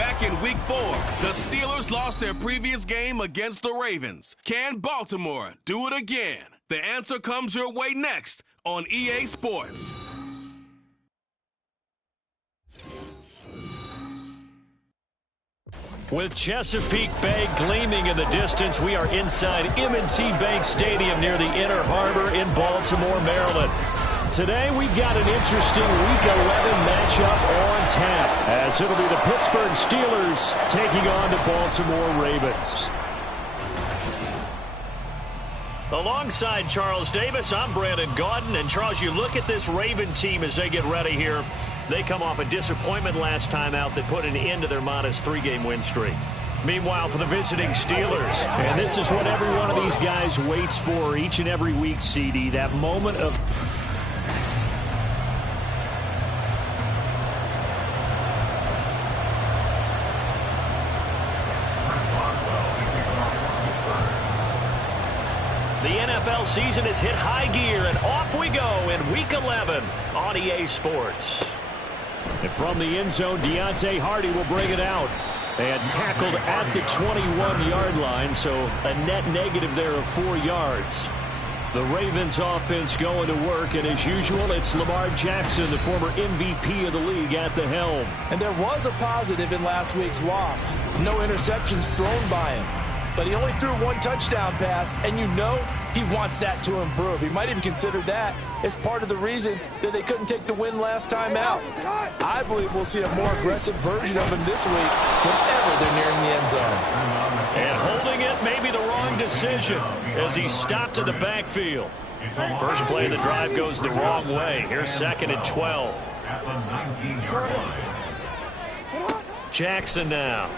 Back in Week 4, the Steelers lost their previous game against the Ravens. Can Baltimore do it again? The answer comes your way next on EA Sports. With Chesapeake Bay gleaming in the distance, we are inside M&T Bank Stadium near the Inner Harbor in Baltimore, Maryland. Today, we've got an interesting Week 11 matchup on tap, as it'll be the Pittsburgh Steelers taking on the Baltimore Ravens. Alongside Charles Davis, I'm Brandon Gaudin. And, Charles, you look at this Raven team as they get ready here. They come off a disappointment last time out that put an end to their modest 3-game win streak. Meanwhile, for the visiting Steelers, and this is what every one of these guys waits for each and every week, CD, that moment of... The NFL season has hit high gear, and off we go in Week 11 on EA Sports. And from the end zone, Deontay Hardy will bring it out. And tackled at the 21-yard line, so a net negative there of 4 yards. The Ravens offense going to work, and as usual, it's Lamar Jackson, the former MVP of the league, at the helm. And there was a positive in last week's loss. No interceptions thrown by him. But he only threw 1 touchdown pass, and you know he wants that to improve. He might even consider that as part of the reason that they couldn't take the win last time out. I believe we'll see a more aggressive version of him this week whenever they're nearing the end zone. And holding it may be the wrong decision as he stopped in the backfield. First play of the drive goes the wrong way. Here's 2nd and 12. At the 19-yard line. Jackson now.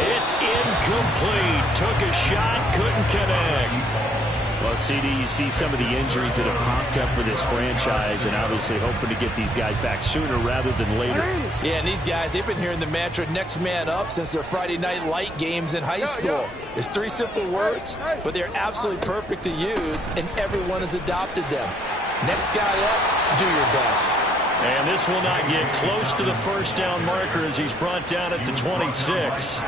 It's incomplete. Took a shot, couldn't connect. Well, CD, you see some of the injuries that have popped up for this franchise, and obviously hoping to get these guys back sooner rather than later. Yeah, and these guys, they've been hearing the mantra next man up since their Friday night light games in high school. It's 3 simple words, but they're absolutely perfect to use, and everyone has adopted them. Next guy up, do your best. And this will not get close to the first down marker as he's brought down at the 26.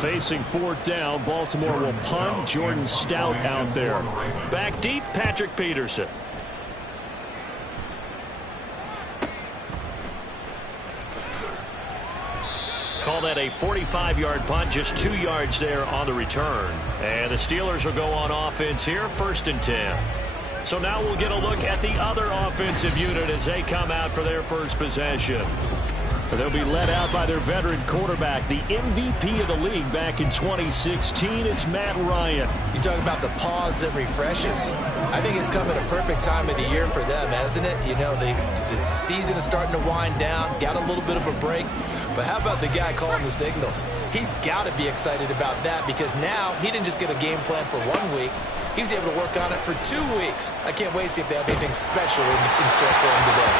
Facing 4th down, Baltimore will punt. Jordan Stout out there. Back deep, Patrick Peterson. Call that a 45-yard punt, just 2 yards there on the return. And the Steelers will go on offense here, 1st and 10. So now we'll get a look at the other offensive unit as they come out for their first possession. They'll be led out by their veteran quarterback, the MVP of the league back in 2016. It's Matt Ryan. You talk about the pause that refreshes. I think it's come at a perfect time of the year for them, hasn't it? You know, the season is starting to wind down, got a little bit of a break. But how about the guy calling the signals? He's got to be excited about that because now he didn't just get a game plan for 1 week. He was able to work on it for 2 weeks. I can't wait to see if they have anything special in store for him today.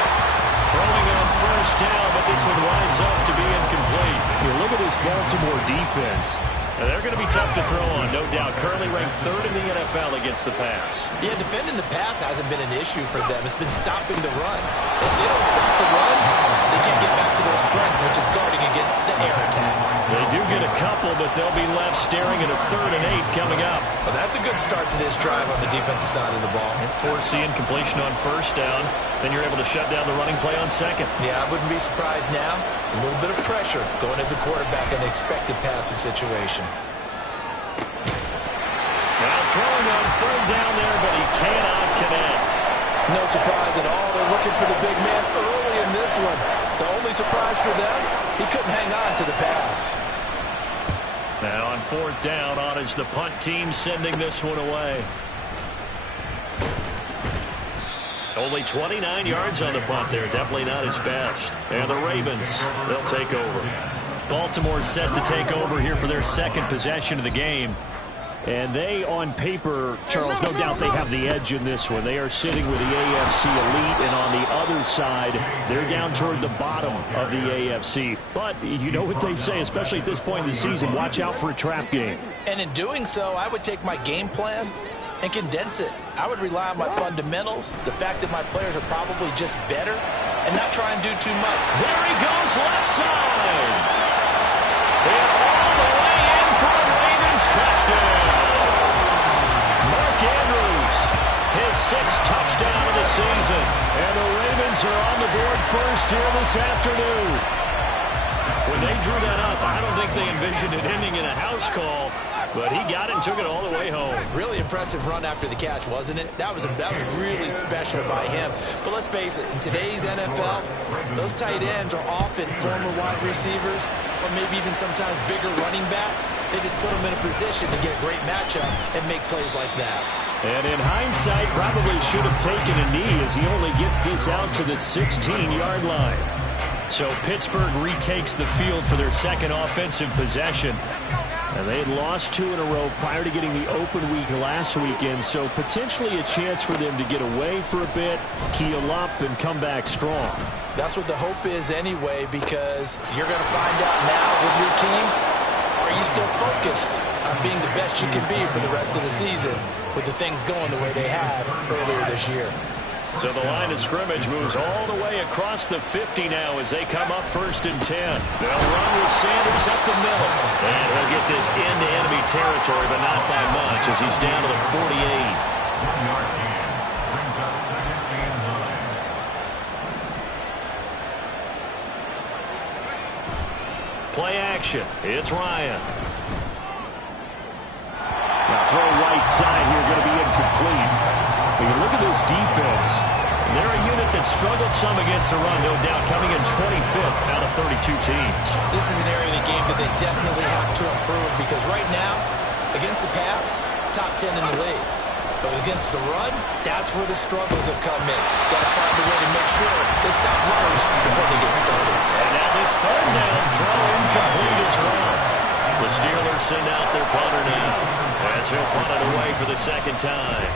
Throwing on first down, but this one winds up to be incomplete. You look at this Baltimore defense. They're going to be tough to throw on, no doubt. Currently ranked 3rd in the NFL against the pass. Yeah, defending the pass hasn't been an issue for them. It's been stopping the run. If they don't stop the run, they can't get back to their strength, which is guarding against the air attack. They do get a couple, but they'll be left staring at a 3rd and 8 coming up. Well, that's a good start to this drive on the defensive side of the ball. Force the incompletion on first down. Then you're able to shut down the running play on 2nd. Yeah, I wouldn't be surprised now. A little bit of pressure going at the quarterback in the expected passing situation. Now throwing on 3rd down there, but he cannot connect. No surprise at all. They're looking for the big man early in this one. The only surprise for them, he couldn't hang on to the pass. Now on 4th down, on is the punt team sending this one away. Only 29 yards on the punt there. Definitely not his best. And the Ravens, they'll take over. Baltimore set to take over here for their 2nd possession of the game. And they, on paper, Charles, no doubt they have the edge in this one. They are sitting with the AFC elite, and on the other side, they're down toward the bottom of the AFC. But you know what they say, especially at this point in the season, watch out for a trap game. And in doing so, I would take my game plan and condense it. I would rely on my fundamentals, the fact that my players are probably just better, and not try and do too much. There he goes, left side. And all the way in for a Ravens touchdown. Mark Andrews, his 6th touchdown of the season. And the Ravens are on the board first here this afternoon. When they drew that up, I don't think they envisioned it ending in a house call, but he got it and took it all the way home. Really impressive run after the catch, wasn't it? That was really special by him. But let's face it, in today's NFL, those tight ends are often former wide receivers or maybe even sometimes bigger running backs. They just put them in a position to get a great matchup and make plays like that. And in hindsight, probably should have taken a knee as he only gets this out to the 16-yard line. So Pittsburgh retakes the field for their second offensive possession. And they had lost 2 in a row prior to getting the open week last weekend, so potentially a chance for them to get away for a bit, keel up, and come back strong. That's what the hope is anyway, because you're going to find out now with your team, are you still focused on being the best you can be for the rest of the season with the things going the way they have earlier this year? So the line of scrimmage moves all the way across the 50 now as they come up 1st and 10. They'll run with Sanders up the middle. And he'll get this into enemy territory, but not by much as he's down to the 48. 1-yard gain brings up 2nd and 9. Play action. It's Ryan. Now throw right side here, going to be incomplete. When you look at this defense, they're a unit that struggled some against the run, no doubt, coming in 25th out of 32 teams. This is an area of the game that they definitely have to improve because right now, against the pass, top 10 in the league. But against the run, that's where the struggles have come in. Got to find a way to make sure they stop runners before they get started. And now the 3rd down throw incomplete as well. The Steelers send out their punter now as he'll punt it away for the 2nd time.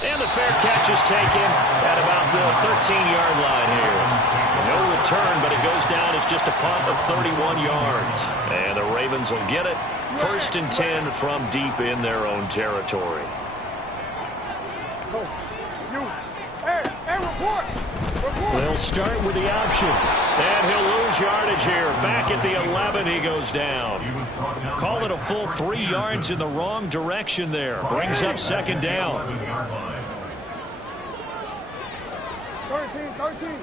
And the fair catch is taken at about the 13-yard line here. No return, but it goes down as just a punt of 31 yards. And the Ravens will get it 1st and 10 from deep in their own territory. they'll start with the option. And he'll lose yardage here. Back at the 11, he goes down. Call it a full 3 yards in the wrong direction there. Brings up 2nd down. 13.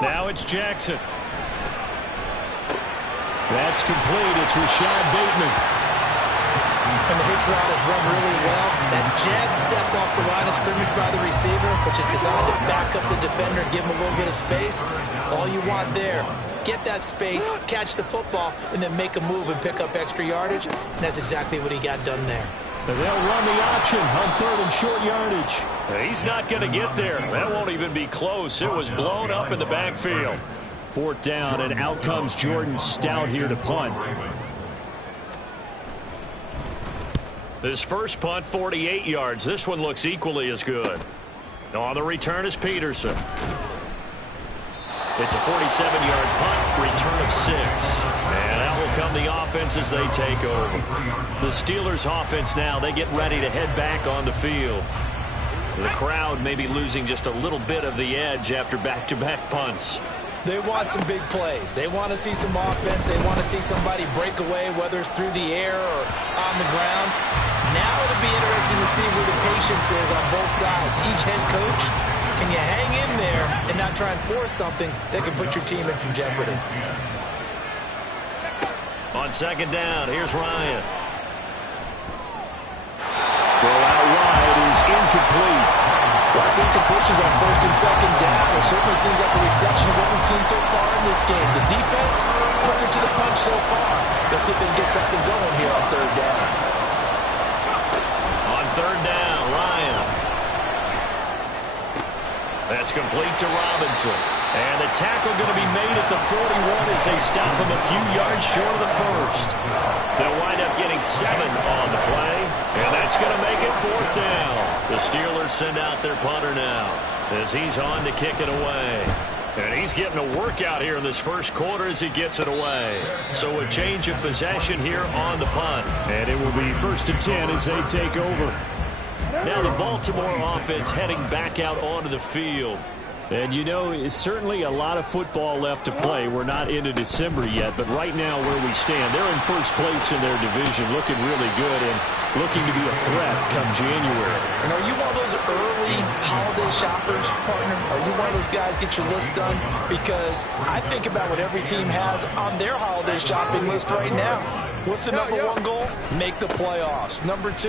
Now it's Jackson. That's complete. It's Rashad Bateman. And the hitch route is run really well. That jab step off the line of scrimmage by the receiver, which is designed to back up the defender, give him a little bit of space. All you want there, get that space, catch the football, and then make a move and pick up extra yardage. And that's exactly what he got done there. And they'll run the option on 3rd and short yardage. He's not going to get there. That won't even be close. It was blown up in the backfield. 4th down, and out comes Jordan Stout here to punt. His first punt, 48 yards. This one looks equally as good. On the return is Peterson. It's a 47-yard punt, return of 6. And that will come the offense as they take over. The Steelers offense now, they get ready to head back on the field. The crowd may be losing just a little bit of the edge after back-to-back punts. They want some big plays. They want to see some offense. They want to see somebody break away, whether it's through the air or on the ground. Now it'll be interesting to see where the patience is on both sides. Each head coach, can you hang in there and not try and force something that can put your team in some jeopardy? On 2nd down, here's Ryan. Throw out wide is incomplete. Well, I think completions on 1st and 2nd down. It certainly seems like a reflection of what we've seen so far in this game. The defense, quicker to the punch so far. Let's see if they can get something going here on 3rd down. On 3rd down, Ryan. That's complete to Robinson. And the tackle going to be made at the 41 as they stop him a few yards short of the 1st. They'll wind up getting 7 on the play. And that's going to make it 4th down. The Steelers send out their punter now as he's on to kick it away. And he's getting a workout here in this first quarter as he gets it away. So a change of possession here on the punt. And it will be 1st and 10 as they take over. Now the Baltimore offense heading back out onto the field. And, you know, it's certainly a lot of football left to play. We're not into December yet, but right now where we stand, they're in first place in their division, looking really good and looking to be a threat come January. And are you one of those early holiday shoppers, partner? Are you one of those guys get your list done? Because I think about what every team has on their holiday shopping list right now. What's the number one goal? Make the playoffs. Number 2,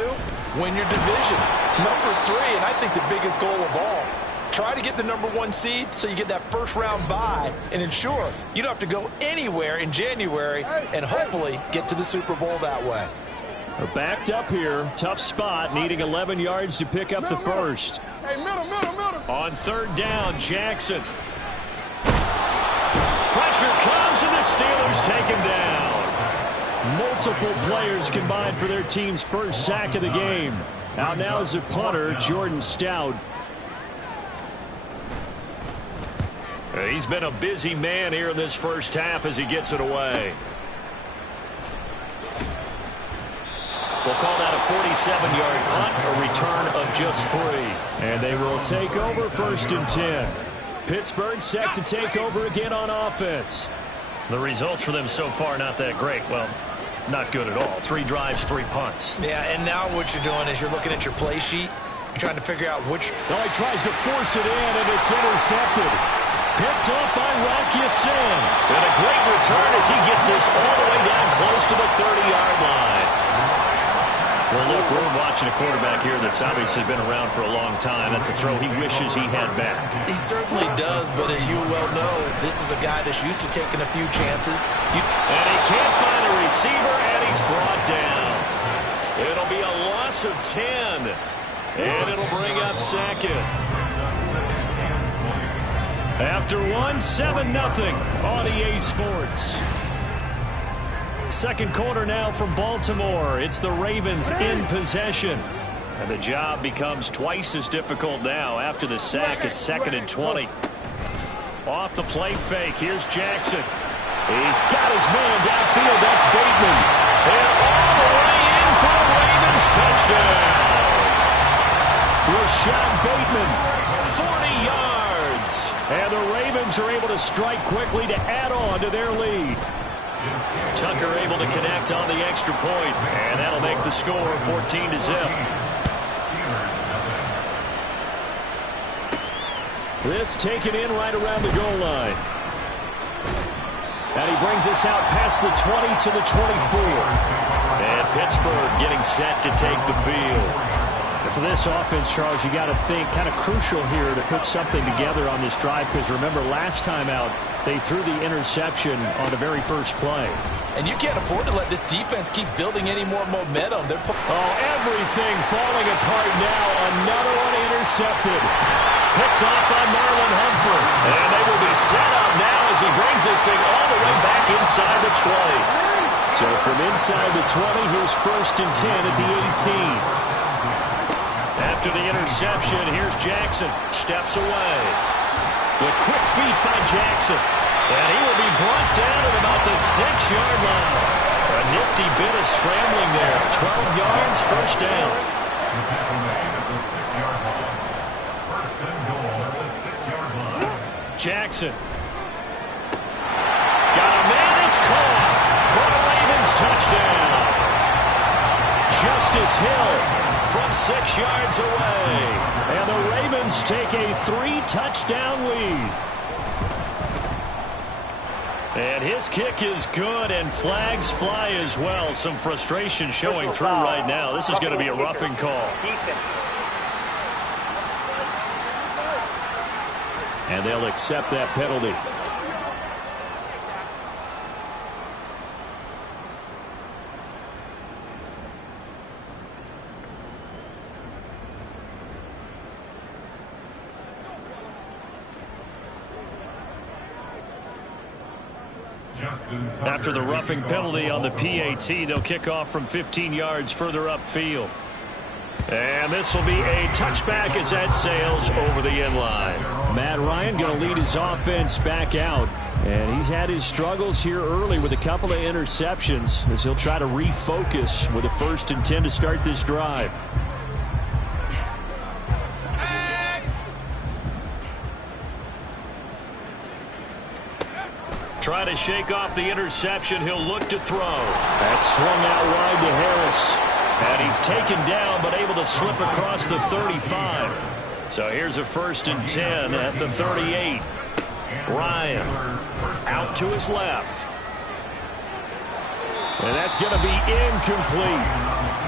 win your division. Number 3, and I think the biggest goal of all, try to get the number 1 seed so you get that first round bye and ensure you don't have to go anywhere in January and hopefully get to the Super Bowl that way. They're backed up here. Tough spot, needing 11 yards to pick up the first. Hey, middle. On third down, Jackson. Pressure comes and the Steelers take him down. Multiple players combined for their team's first sack of the game. Out now is the punter, Jordan Stout. He's been a busy man here in this first half as he gets it away. We'll call that a 47-yard punt, a return of just 3. And they will take over first and 10. Pittsburgh set to take over again on offense. The results for them so far not that great. Well, not good at all. 3 drives, 3 punts. Yeah, and now what you're doing is you're looking at your play sheet. You're trying to figure out which... Oh, he tries to force it in, and it's intercepted. Picked up by Rock Ya-Sin. And a great return as he gets this all the way down close to the 30-yard line. Well, look, we're watching a quarterback here that's obviously been around for a long time. That's a throw he wishes he had back. He certainly does, but as you well know, this is a guy that's used to taking a few chances. And he can't find a receiver, and he's brought down. It'll be a loss of 10, and it'll bring up second. After 7-0 on EA Sports. Second quarter now from Baltimore. It's the Ravens in possession. And the job becomes twice as difficult now after the sack. It's 2nd and 20. Off the play fake. Here's Jackson. He's got his man downfield. That's Bateman. And all the way in for a Ravens touchdown. Rashad Bateman. 40 yards. And the Ravens are able to strike quickly to add on to their lead. Tucker able to connect on the extra point, and that'll make the score 14-0. This taken in right around the goal line. And he brings us out past the 20 to the 24. And Pittsburgh getting set to take the field. For this offense, Charles, you got to think kind of crucial here to put something together on this drive, because remember last time out they threw the interception on the very first play. And you can't afford to let this defense keep building any more momentum. Everything falling apart now. Another one intercepted. Picked off by Marlon Humphrey. And they will be set up now as he brings this thing all the way back inside the 20. So from inside the 20, here's 1st and 10 at the 18. After the interception, here's Jackson. Steps away. The quick feet by Jackson. And he will be brought down at about the 6-yard line. A nifty bit of scrambling there. 12 yards, first down. Jackson. Got a man, it's caught for a Ravens touchdown. Justice Hill from 6 yards away. And the Ravens take a 3-touchdown lead. And his kick is good, and flags fly as well. Some frustration showing through right now. This is going to be a roughing call. And they'll accept that penalty. After the roughing penalty on the PAT, they'll kick off from 15 yards further upfield. And this will be a touchback as that sails over the end line. Matt Ryan going to lead his offense back out. And he's had his struggles here early with a couple of interceptions as he'll try to refocus with a 1st and 10 to start this drive. Try to shake off the interception. He'll look to throw. That swung out wide to Harris. And he's taken down, but able to slip across the 35. So here's a 1st and 10 at the 38. Ryan out to his left. And that's going to be incomplete.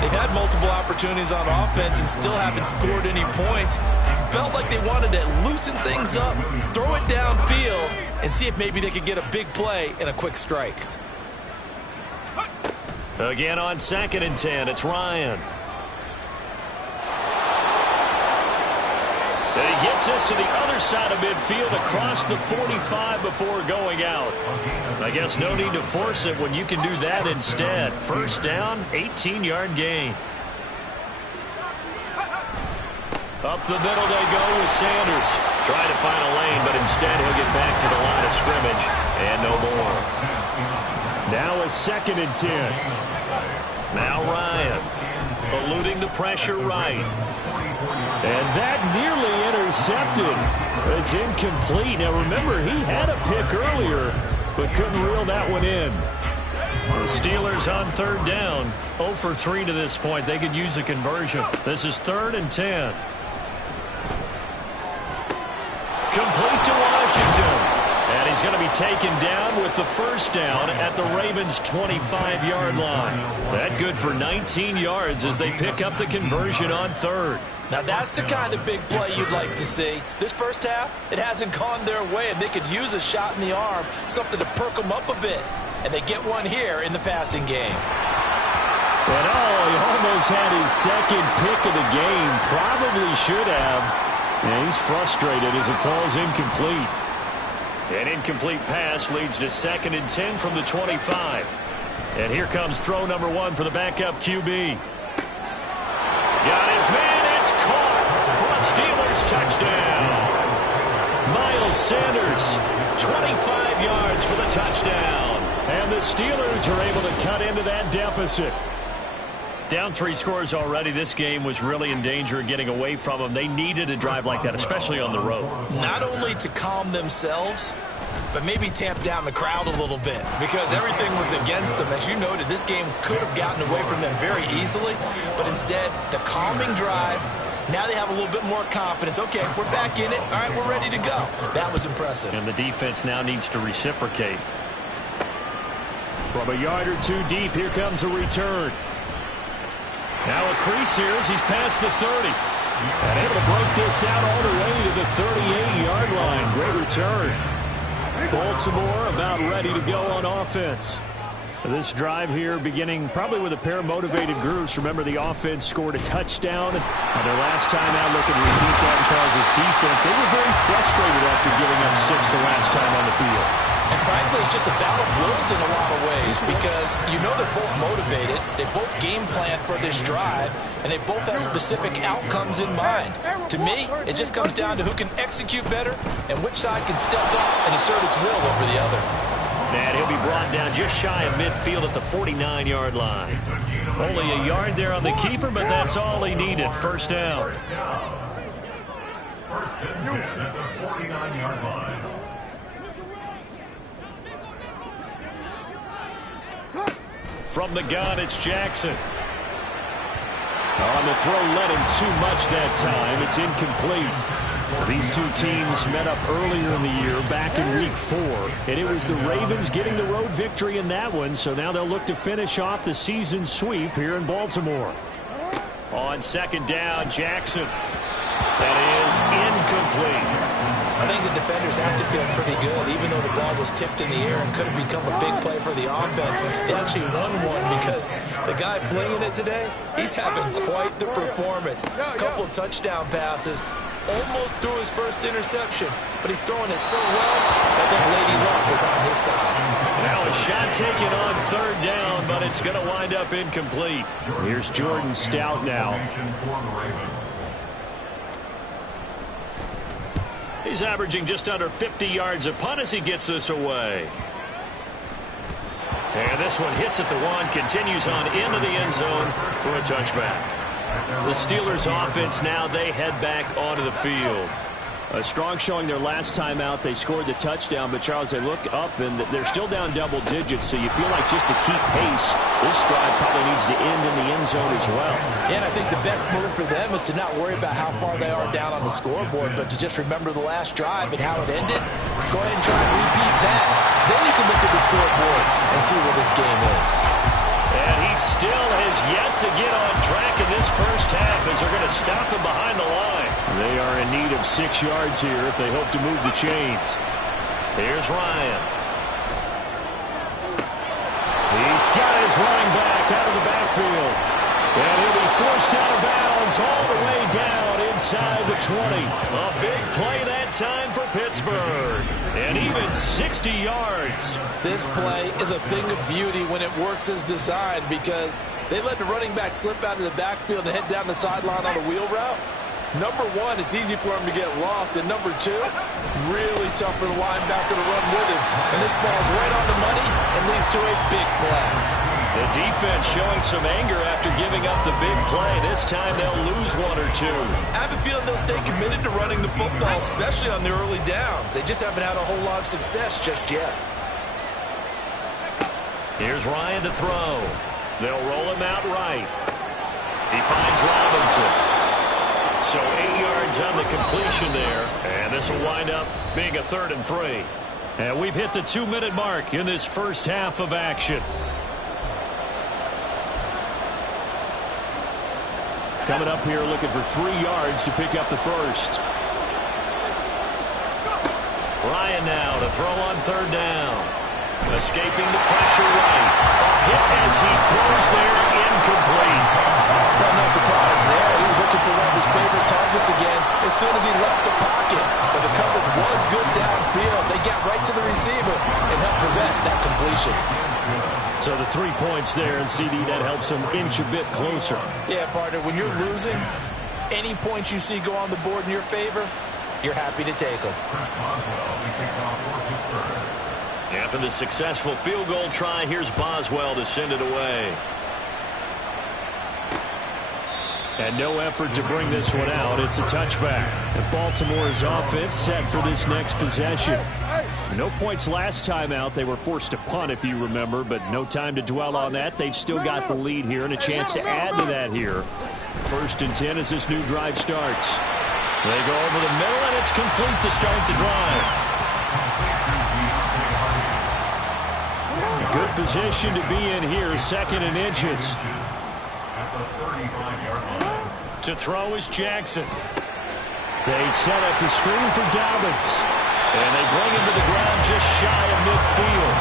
They've had multiple opportunities on offense and still haven't scored any points. Felt like they wanted to loosen things up, throw it downfield, and see if maybe they could get a big play and a quick strike. Again on 2nd and 10, it's Ryan. And he gets us to the other side of midfield across the 45 before going out. I guess no need to force it when you can do that instead. 1st down, 18-yard gain. Up the middle they go with Sanders. Trying to find a lane, but instead he'll get back to the line of scrimmage. And no more. Now a 2nd and 10. Now Ryan eluding the pressure right. And that nearly intercepted. It's incomplete. Now remember, he had a pick earlier, but couldn't reel that one in. The Steelers on 3rd down. 0 for 3 to this point. They could use a conversion. This is 3rd and 10. Complete to Washington. And he's going to be taken down with the 1st down at the Ravens' 25-yard line. That good for 19 yards as they pick up the conversion on 3rd. Now that's the kind of big play you'd like to see. This first half, it hasn't gone their way, and they could use a shot in the arm, something to perk them up a bit. And they get one here in the passing game. And he almost had his 2nd pick of the game. Probably should have. And he's frustrated as it falls incomplete. An incomplete pass leads to 2nd and 10 from the 25. And here comes throw number 1 for the backup QB. Got his man. It's caught for a Steelers touchdown. Miles Sanders, 25 yards for the touchdown. And the Steelers are able to cut into that deficit. Down 3 scores already. This game was really in danger of getting away from them. They needed a drive like that, especially on the road. Not only to calm themselves, but maybe tamp down the crowd a little bit because everything was against them. As you noted, this game could have gotten away from them very easily, but instead, the calming drive, now they have a little bit more confidence. Okay, we're back in it. All right, we're ready to go. That was impressive. And the defense now needs to reciprocate. From a yard or 2 deep, here comes a return. Now a crease here as he's past the 30. And able to break this out all the way to the 38-yard line. Great return. Baltimore about ready to go on offense. This drive here beginning probably with a pair of motivated groups. Remember, the offense scored a touchdown on their last time out. Looking to repeat that in Charles' defense. They were very frustrated after giving up 6 the last time on the field. And frankly, it's just a battle of wills in a lot of ways because you know they're both motivated, they both game plan for this drive, and they both have specific outcomes in mind. To me, it just comes down to who can execute better and which side can step up and assert its will over the other. And he'll be brought down just shy of midfield at the 49-yard line. Only a yard there on the keeper, but that's all he needed. 1st down. 1st and 10 at the 49-yard line. From the gun, it's Jackson. On the throw, led him too much that time. It's incomplete. These two teams met up earlier in the year, back in Week 4. And it was the Ravens getting the road victory in that one, so now they'll look to finish off the season sweep here in Baltimore. On 2nd down, Jackson. That is incomplete. I think the defenders have to feel pretty good, even though the ball was tipped in the air and could have become a big play for the offense. They actually won one because the guy flinging it today, he's having quite the performance. A couple of touchdown passes, almost threw his first interception, but he's throwing it so well, I think Lady Luck was on his side. Now a shot taken on 3rd down, but it's going to wind up incomplete. Here's Jordan Stout now. He's averaging just under 50 yards a punt as he gets this away. And this one hits at the 1, continues on into the end zone for a touchback. The Steelers offense now, they head back onto the field. A strong showing their last time out. They scored the touchdown, but Charles, they look up and they're still down double digits, so you feel like just to keep pace, this drive probably needs to end in the end zone as well. Yeah, and I think the best move for them is to not worry about how far they are down on the scoreboard, but to just remember the last drive and how it ended. Go ahead and try and repeat that. Then you can look at the scoreboard and see where this game is. And he still has yet to get on track in this first half as they're going to stop him behind the line. They are in need of 6 yards here if they hope to move the chains. Here's Ryan. He's got his running back out of the backfield. And he'll be forced out of bounds all the way down inside the 20. A big play that time for Pittsburgh. And even 60 yards. This play is a thing of beauty when it works as designed because they let the running back slip out of the backfield and head down the sideline on a wheel route. Number one, it's easy for him to get lost. And number two, really tough for the linebacker to run with him. And this ball's right on the money and leads to a big play. The defense showing some anger after giving up the big play. This time they'll lose one or two. I have a feeling they'll stay committed to running the football, especially on the early downs. They just haven't had a whole lot of success just yet. Here's Ryan to throw. They'll roll him out right. He finds Robinson. So 8 yards on the completion there. And this will wind up being a 3rd and 3. And we've hit the 2-minute mark in this first half of action. Coming up here looking for 3 yards to pick up the first. Ryan now to throw on 3rd down. Escaping the pressure right. A hit as he throws there, incomplete. Well, no surprise there. He was looking for one of his favorite targets again as soon as he left the pocket. But the coverage was good downfield. They got right to the receiver and helped prevent that completion. So the 3 points there, and CD, that helps them inch a bit closer. Yeah, partner, when you're losing, any points you see go on the board in your favor, you're happy to take them. After the successful field goal try, here's Boswell to send it away. And no effort to bring this one out. It's a touchback. And Baltimore's offense set for this next possession. No points last time out. They were forced to punt, if you remember, but no time to dwell on that. They've still got the lead here and a chance to add to that here. 1st and 10 as this new drive starts. They go over the middle, and it's complete to start the drive. Good position to be in here, 2nd and inches. To throw is Jackson. They set up the screen for Dobbins. And they bring him to the ground just shy of midfield.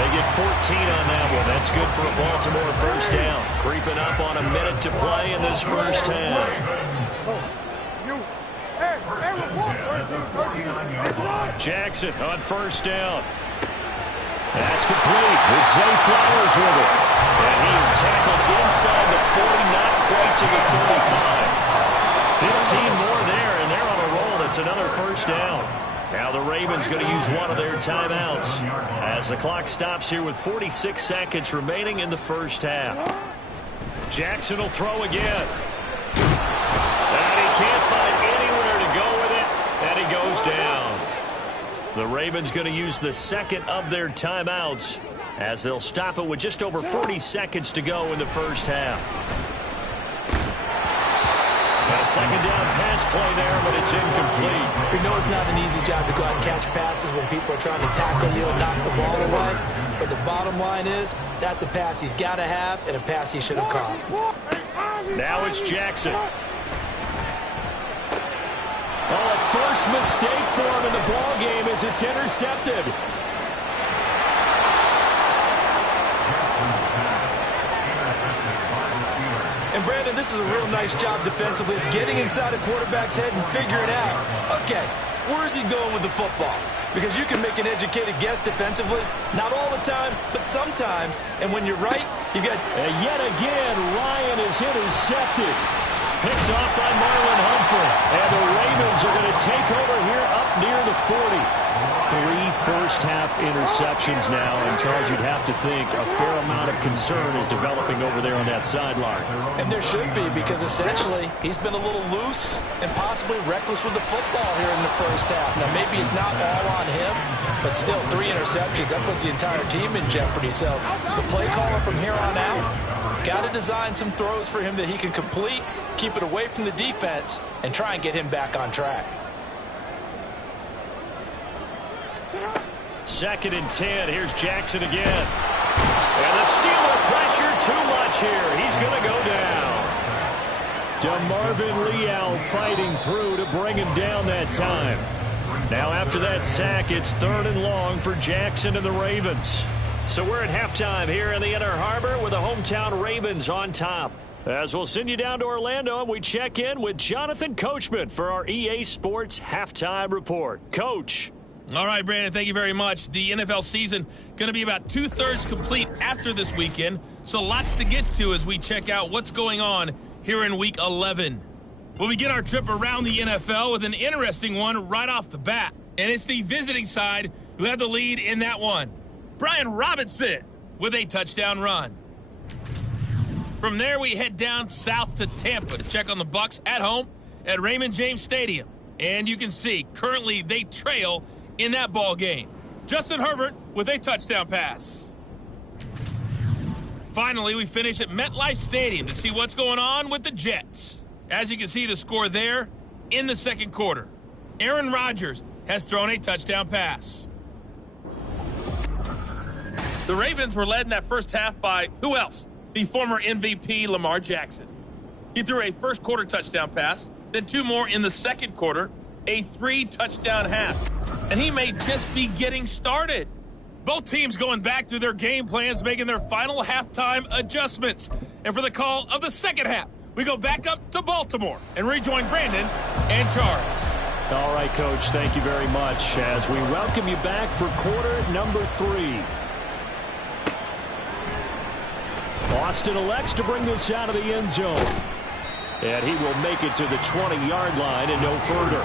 They get 14 on that one. That's good for a Baltimore first down. Creeping up on a minute to play in this first half. Jackson on 1st down. That's complete with Zay Flowers with it. And he is tackled inside the 40, not quite to the 35. 15 more there, and they're on a roll. That's another first down. Now the Ravens going to use one of their timeouts as the clock stops here with 46 seconds remaining in the first half. Jackson will throw again. And he can't find anywhere to go with it, and he goes down. The Ravens going to use the 2nd of their timeouts as they'll stop it with just over 40 seconds to go in the first half. A 2nd down pass play there, but it's incomplete. We know it's not an easy job to go out and catch passes when people are trying to tackle you and knock the ball away. But the bottom line is, that's a pass he's got to have and a pass he should have caught. Now it's Jackson. Oh, a first mistake for him in the ball game as it's intercepted. And Brandon, this is a real nice job defensively of getting inside a quarterback's head and figuring out, okay, where's he going with the football? Because you can make an educated guess defensively, not all the time, but sometimes. And when you're right, you got... And yet again, Ryan is intercepted. Picked off by Marlon Humphrey. And the Ravens are going to take over here up near the 40. 3 first-half interceptions now, and Charles, you'd have to think a fair amount of concern is developing over there on that sideline. And there should be, because essentially he's been a little loose and possibly reckless with the football here in the first half. Now, maybe it's not all on him, but still 3 interceptions. That puts the entire team in jeopardy. So the play caller from here on out got to design some throws for him that he can complete, keep it away from the defense, and try and get him back on track. 2nd and 10. Here's Jackson again. And the Steeler pressure too much here. He's going to go down. DeMarvin Leal fighting through to bring him down that time. Now after that sack, it's 3rd and long for Jackson and the Ravens. So we're at halftime here in the Inner Harbor with the hometown Ravens on top. As we'll send you down to Orlando, and we check in with Jonathan Coachman for our EA Sports Halftime Report. Coach. All right, Brandon, thank you very much. The NFL season going to be about 2/3 complete after this weekend, so lots to get to as we check out what's going on here in Week 11. We'll begin our trip around the NFL with an interesting one right off the bat, and it's the visiting side who have the lead in that one. Brian Robinson with a touchdown run. From there, we head down south to Tampa to check on the Bucs at home at Raymond James Stadium. And you can see, currently they trail in that ball game. Justin Herbert with a touchdown pass. Finally, we finish at MetLife Stadium to see what's going on with the Jets. As you can see, the score there in the second quarter. Aaron Rodgers has thrown a touchdown pass. The Ravens were led in that first half by who else? The former MVP Lamar Jackson. He threw a first quarter touchdown pass, then 2 more in the second quarter, a 3-touchdown half. And he may just be getting started. Both teams going back through their game plans, making their final halftime adjustments. And for the call of the second half, we go back up to Baltimore and rejoin Brandon and Charles. All right, Coach, thank you very much as we welcome you back for quarter number 3. Austin elects to bring this out of the end zone. And he will make it to the 20-yard line and no further.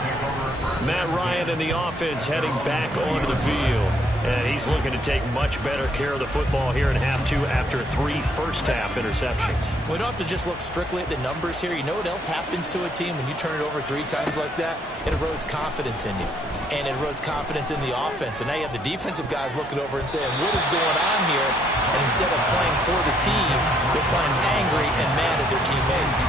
Matt Ryan and the offense heading back onto the field. And he's looking to take much better care of the football here in half 2 after 3 first-half interceptions. We don't have to just look strictly at the numbers here. You know what else happens to a team when you turn it over 3 times like that? It erodes confidence in you. And it erodes confidence in the offense. And now you have the defensive guys looking over and saying, what is going on here? And instead of playing for the team, they're playing angry and mad at their teammates.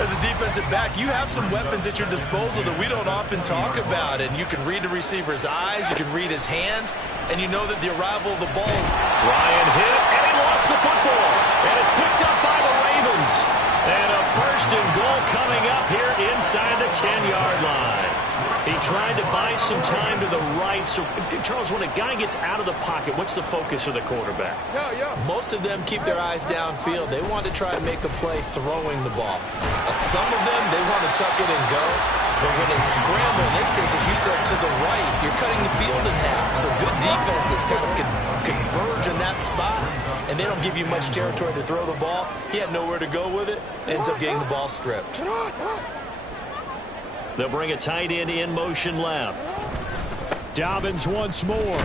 As a defensive back, you have some weapons at your disposal that we don't often talk about. And you can read the receiver's eyes, you can read his hands, and you know that the arrival of the ball is... Ryan hit, and he lost the football. And it's picked up by the Ravens. And a 1st and goal coming up here inside the 10-yard line. He tried to buy some time to the right. So, Charles, when a guy gets out of the pocket, what's the focus of the quarterback? Most of them keep their eyes downfield. They want to try and make a play throwing the ball. Some of them, they want to tuck it and go. But when they scramble, in this case, as you said, to the right, you're cutting the field in half. So good defenses kind of converge in that spot, and they don't give you much territory to throw the ball. He had nowhere to go with it. Ends up getting the ball stripped. They'll bring a tight end in motion left. Dobbins once more.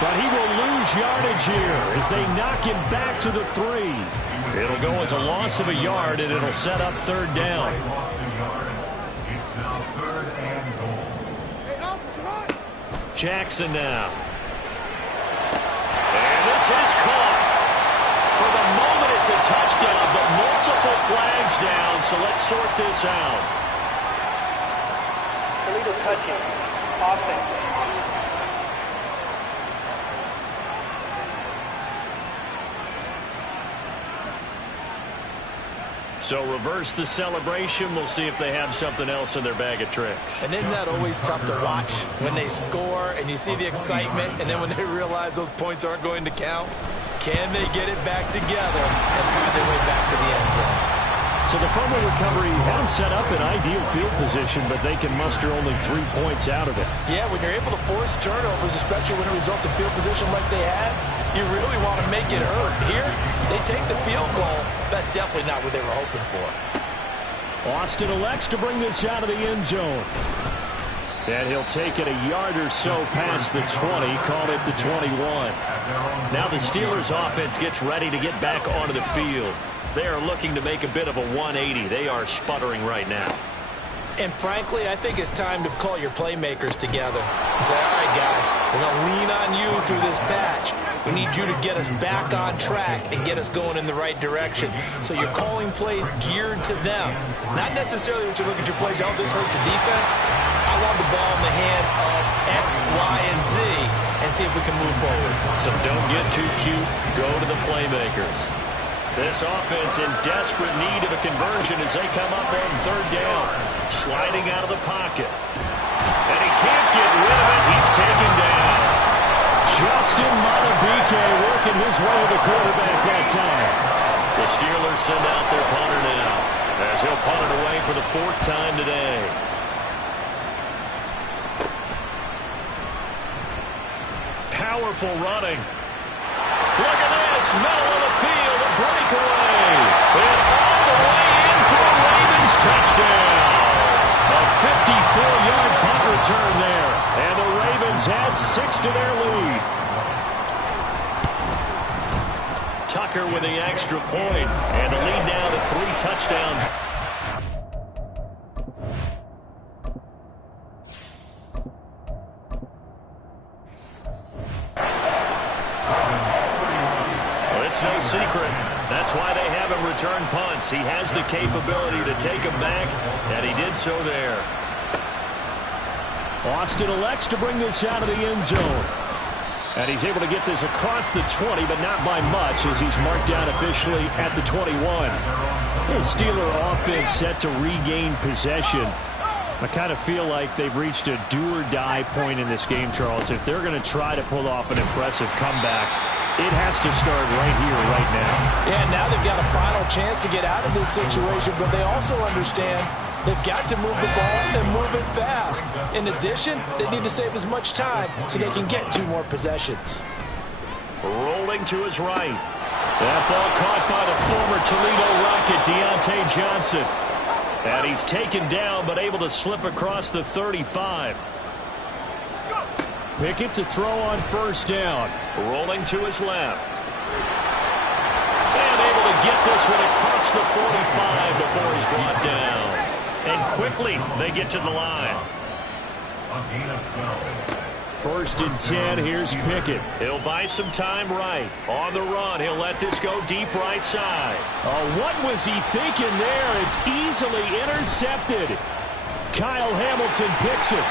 But he will lose yardage here as they knock him back to the 3. It'll go as a loss of a yard, and it'll set up 3rd down. It's now 3rd and goal. Jackson now. And this is caught. For the moment, it's a touchdown, but multiple flags down, so let's sort this out. Illegal touching. Offense. So reverse the celebration. We'll see if they have something else in their bag of tricks. And isn't that always tough to watch when they score and you see the excitement, and then when they realize those points aren't going to count? Can they get it back together and find their way back to the end zone? So the fumble recovery had set up an ideal field position, but they can muster only 3 points out of it. Yeah, when you're able to force turnovers, especially when it results in field position like they had, you really want to make it hurt. Here, they take the field goal. That's definitely not what they were hoping for. Austin elects to bring this out of the end zone. And he'll take it a yard or so past the 20, called it the 21. Now the Steelers offense gets ready to get back onto the field. They are looking to make a bit of a 180. They are sputtering right now. And frankly, I think it's time to call your playmakers together and say, all right, guys, we're going to lean on you through this patch. We need you to get us back on track and get us going in the right direction. So you're calling plays geared to them. Not necessarily what you look at your plays, oh, this hurts the defense. I want the ball in the hands of X, Y, and Z and see if we can move forward. So don't get too cute. Go to the playmakers. This offense in desperate need of a conversion as they come up on third down. Sliding out of the pocket. And he can't get rid of it. He's taken down. Justin Madubuike working his way to the quarterback that time. The Steelers send out their punter now as he'll punt it away for the 4th time today. Powerful running. Look at this. Middle of the field. A breakaway. And all the way in for a Ravens touchdown. A 54-yard punt return there. And the Ravens add 6 to their lead. Tucker with the extra point. And the lead now to 3 touchdowns. No secret. That's why they haven't returned punts. He has the capability to take them back, and he did so there. Austin elects to bring this out of the end zone. And he's able to get this across the 20, but not by much, as he's marked down officially at the 21. The Steeler offense set to regain possession. I kind of feel like they've reached a do-or-die point in this game, Charles. If they're going to try to pull off an impressive comeback, it has to start right here, right now. Yeah, now they've got a final chance to get out of this situation, but they also understand they've got to move the ball and move it fast. In addition, they need to save as much time so they can get 2 more possessions. Rolling to his right. That ball caught by the former Toledo Rocket, Deontay Johnson. And he's taken down, but able to slip across the 35. Pickett to throw on first down. Rolling to his left. And able to get this one across the 45 before he's brought down. And quickly, they get to the line. First and 10, here's Pickett. He'll buy some time right. On the run, he'll let this go deep right side. Oh, what was he thinking there? It's easily intercepted. Kyle Hamilton picks it.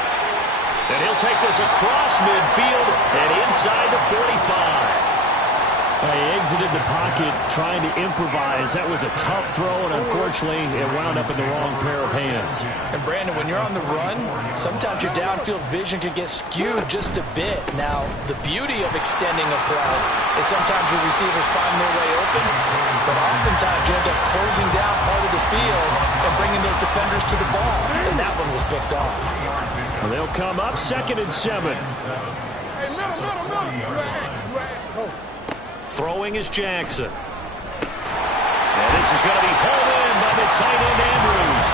And he'll take this across midfield and inside the 45. He exited the pocket trying to improvise. That was a tough throw, and unfortunately, it wound up in the wrong pair of hands. And Brandon, when you're on the run, sometimes your downfield vision can get skewed just a bit. Now, the beauty of extending a play is sometimes your receivers find their way open, but oftentimes you end up closing down part of the field and bringing those defenders to the ball, and that one was picked off. Well, they'll come up 2nd and 7. Throwing is Jackson. And this is going to be hauled in by the tight end Andrews.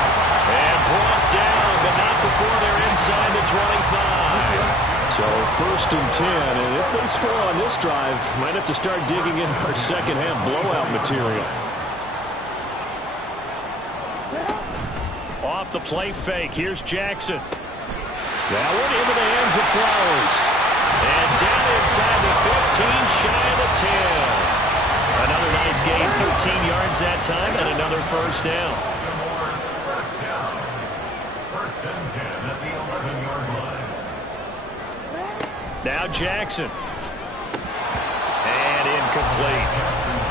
And brought down, but not before they're inside the 25. So 1st and 10, and if they score on this drive, might have to start digging in our second-half blowout material. Off the play fake, here's Jackson. That one into the hands of Flowers. And down inside the 15, shy of the 10. Another nice gain, 13 yards that time, and another first down. First and 10 at the 11-yard line. Now Jackson. And incomplete.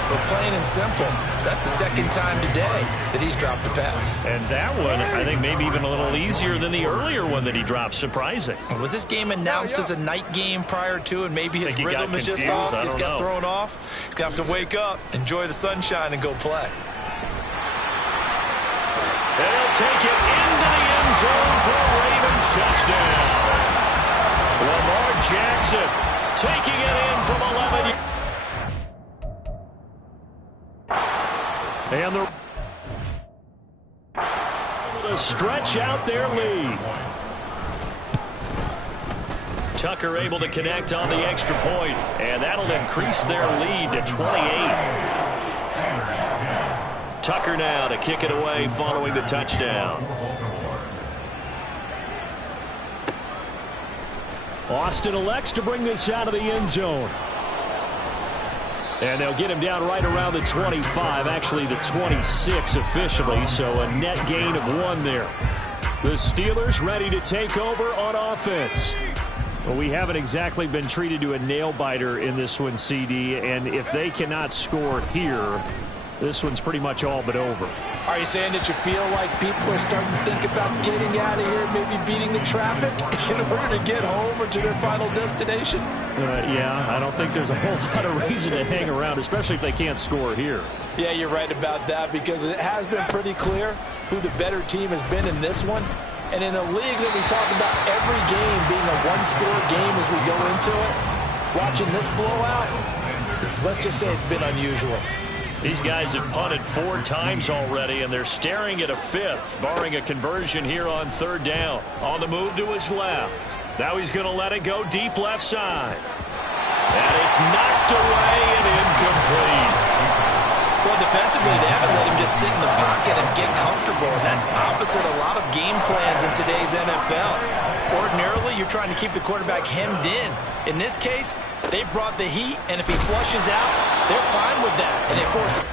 But plain and simple, that's the 2nd time today that he's dropped a pass. And that one, I think, maybe even a little easier than the earlier one that he dropped. Surprising. Was this game announced as a night game prior to, and maybe his rhythm is just off? He's got thrown off. He's going to have to wake up, enjoy the sunshine, and go play. They'll take it into the end zone for a Ravens touchdown. Lamar Jackson taking it in from 11. And the stretch out their lead. Tucker able to connect on the extra point, and that'll increase their lead to 28. Tucker now to kick it away following the touchdown. Austin elects to bring this out of the end zone. And they'll get him down right around the 25, actually the 26 officially, so a net gain of 1 there. The Steelers ready to take over on offense. Well, we haven't exactly been treated to a nail-biter in this one, CD, and if they cannot score here, this one's pretty much all but over. Are you saying that you feel like people are starting to think about getting out of here, maybe beating the traffic in order to get home or to their final destination? Yeah, I don't think there's a whole lot of reason to hang around, especially if they can't score here. Yeah, you're right about that, because it has been pretty clear who the better team has been in this one. And in a league that we talk about every game being a one-score game as we go into it, watching this blowout, let's just say it's been unusual. These guys have punted 4 times already, and they're staring at a 5th, barring a conversion here on 3rd down. On the move to his left. Now he's going to let it go deep left side. And it's knocked away and incomplete. Well, defensively, they haven't let him just sit in the pocket and get comfortable, and that's opposite a lot of game plans in today's NFL. Ordinarily, you're trying to keep the quarterback hemmed in. In this case, they brought the heat, and if he flushes out, they're fine with that, and they force it.